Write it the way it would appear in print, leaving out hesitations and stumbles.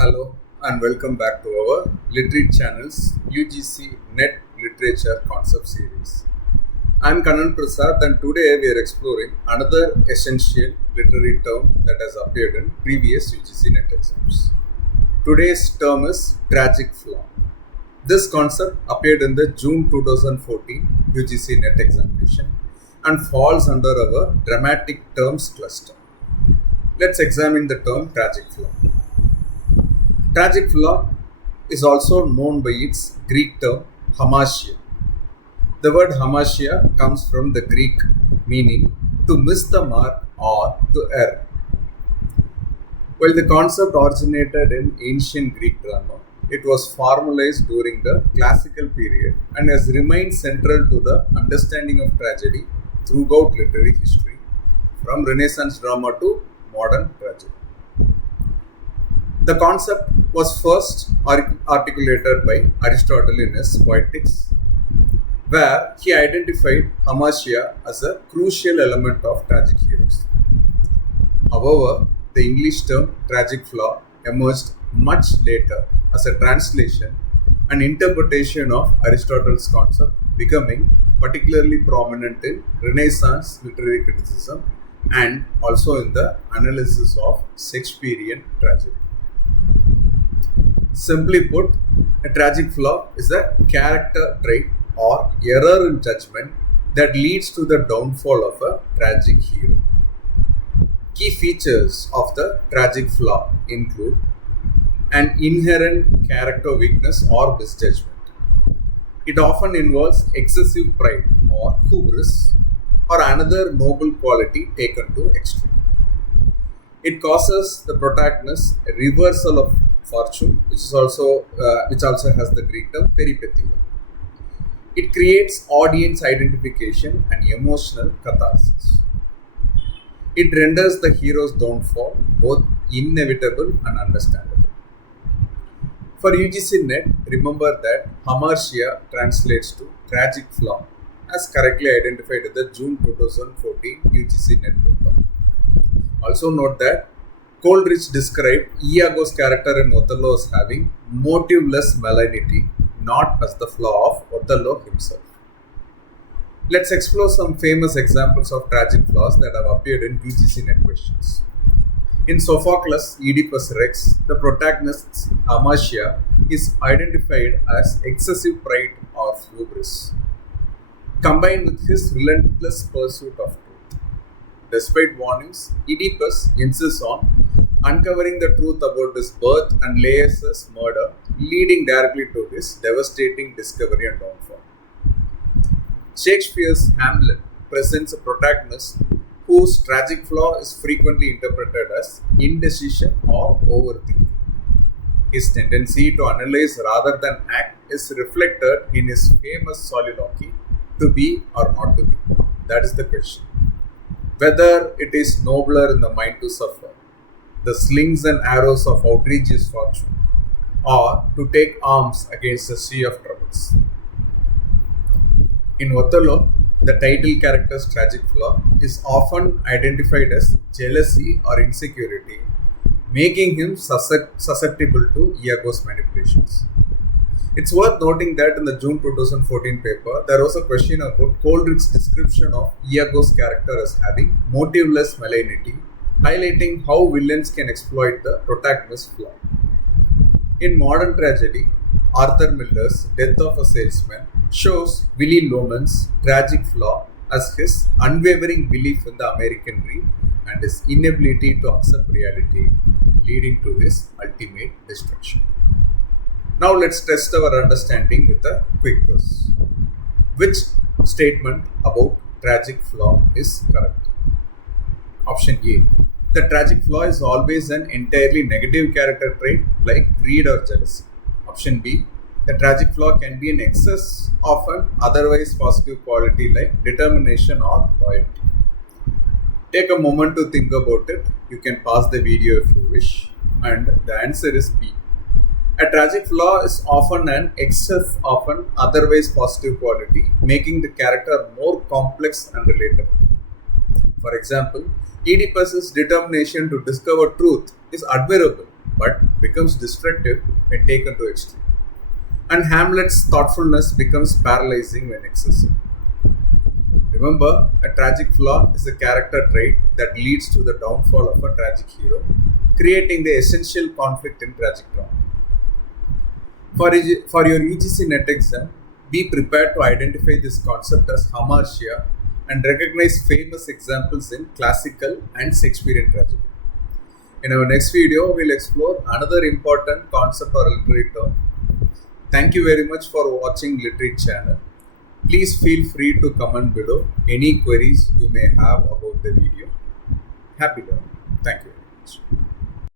Hello and welcome back to our Literate channel's UGC NET Literature Concept Series. I am Kanan Prasad and today we are exploring another essential literary term that has appeared in previous UGC NET exams. Today's term is Tragic Flaw. This concept appeared in the June 2014 UGC NET examination and falls under our dramatic terms cluster. Let's examine the term Tragic Flaw. Tragic flaw is also known by its Greek term hamartia. The word hamartia comes from the Greek meaning to miss the mark or to err. While the concept originated in ancient Greek drama, it was formalized during the classical period and has remained central to the understanding of tragedy throughout literary history, from Renaissance drama to modern tragedy. The concept was first articulated by Aristotle in his Poetics, where he identified hamartia as a crucial element of tragic heroes. However, the English term tragic flaw emerged much later as a translation and interpretation of Aristotle's concept, becoming particularly prominent in Renaissance literary criticism and also in the analysis of Shakespearean tragedy. Simply put, a tragic flaw is a character trait or error in judgment that leads to the downfall of a tragic hero. Key features of the tragic flaw include an inherent character weakness or misjudgment. It often involves excessive pride or hubris or another noble quality taken to extreme. It causes the protagonist a reversal of fortune, which also has the Greek term peripeteia. It creates audience identification and emotional catharsis. It renders the hero's downfall both inevitable and understandable. For UGC NET, remember that hamartia translates to tragic flaw, as correctly identified in the June 2014 UGC NET paper. Also note that Coleridge described Iago's character in Othello as having motiveless malignity, not as the flaw of Othello himself. Let's explore some famous examples of tragic flaws that have appeared in UGC NET questions. In Sophocles' Oedipus Rex, the protagonist's hamartia is identified as excessive pride or hubris, combined with his relentless pursuit of truth. Despite warnings, Oedipus insists on uncovering the truth about his birth and Laius' murder, leading directly to his devastating discovery and downfall. Shakespeare's Hamlet presents a protagonist whose tragic flaw is frequently interpreted as indecision or overthinking. His tendency to analyze rather than act is reflected in his famous soliloquy, to be or not to be. That is the question. Whether it is nobler in the mind to suffer the slings and arrows of outrageous fortune, or to take arms against a sea of troubles. In Othello, the title character's tragic flaw is often identified as jealousy or insecurity, making him susceptible to Iago's manipulations. It's worth noting that in the June 2014 paper, there was a question about Coleridge's description of Iago's character as having motiveless malignity, highlighting how villains can exploit the protagonist's flaw. In modern tragedy, Arthur Miller's Death of a Salesman shows Willy Loman's tragic flaw as his unwavering belief in the American dream and his inability to accept reality, leading to his ultimate destruction. Now let's test our understanding with a quick quiz. Which statement about tragic flaw is correct? Option A. The tragic flaw is always an entirely negative character trait like greed or jealousy. Option B. The tragic flaw can be an excess of an otherwise positive quality like determination or loyalty. Take a moment to think about it. You can pause the video if you wish. And the answer is B. A tragic flaw is often an excess of an otherwise positive quality, making the character more complex and relatable. For example, Oedipus's determination to discover truth is admirable, but becomes destructive when taken to extreme. And Hamlet's thoughtfulness becomes paralyzing when excessive. Remember, a tragic flaw is a character trait that leads to the downfall of a tragic hero, creating the essential conflict in tragic drama. For your UGC NET exam, be prepared to identify this concept as hamartia and recognize famous examples in classical and Shakespearean tragedy. In our next video, we'll explore another important concept or literary term. Thank you very much for watching Literate channel. Please feel free to comment below any queries you may have about the video. Happy learning. Thank you very much.